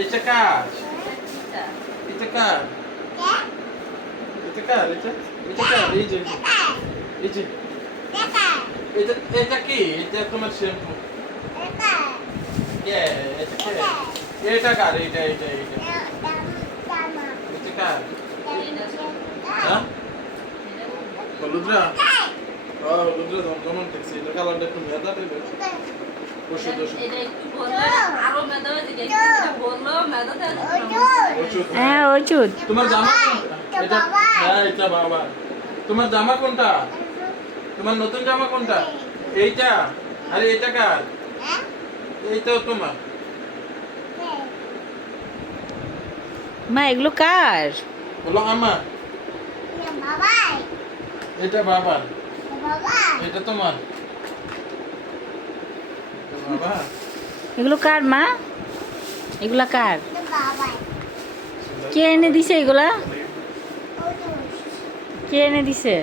এটা কার? এটা কার? এটা কার? এটা কার? এই যে এই যে এটা কি? এটা তোমার শ্যাম্পু। কে? এটা কে? এটা কার? এটা কার? হ্যাঁ? হলুদরা? হলুদরা জমজমান দেখছি। এটা কালারটা একটু মেদা টাইপের। ওষুধ। হ্যাঁ ওষুধ। তোমার জামা কোনটা? এটা হ্যাঁ এটা বাবা। তোমার জামা কোনটা? তোমার নতুন জামা কোনটা? এইটা? আরে এটা কার? এইটাও তোমার। মা এগুলো কার? বলো আমার। এটা বাবার। এটা তোমার। বাবা। এগুলো কার মা? এগুলা কার? কে এনে দিছে এগুলা? কে এনে দিছে?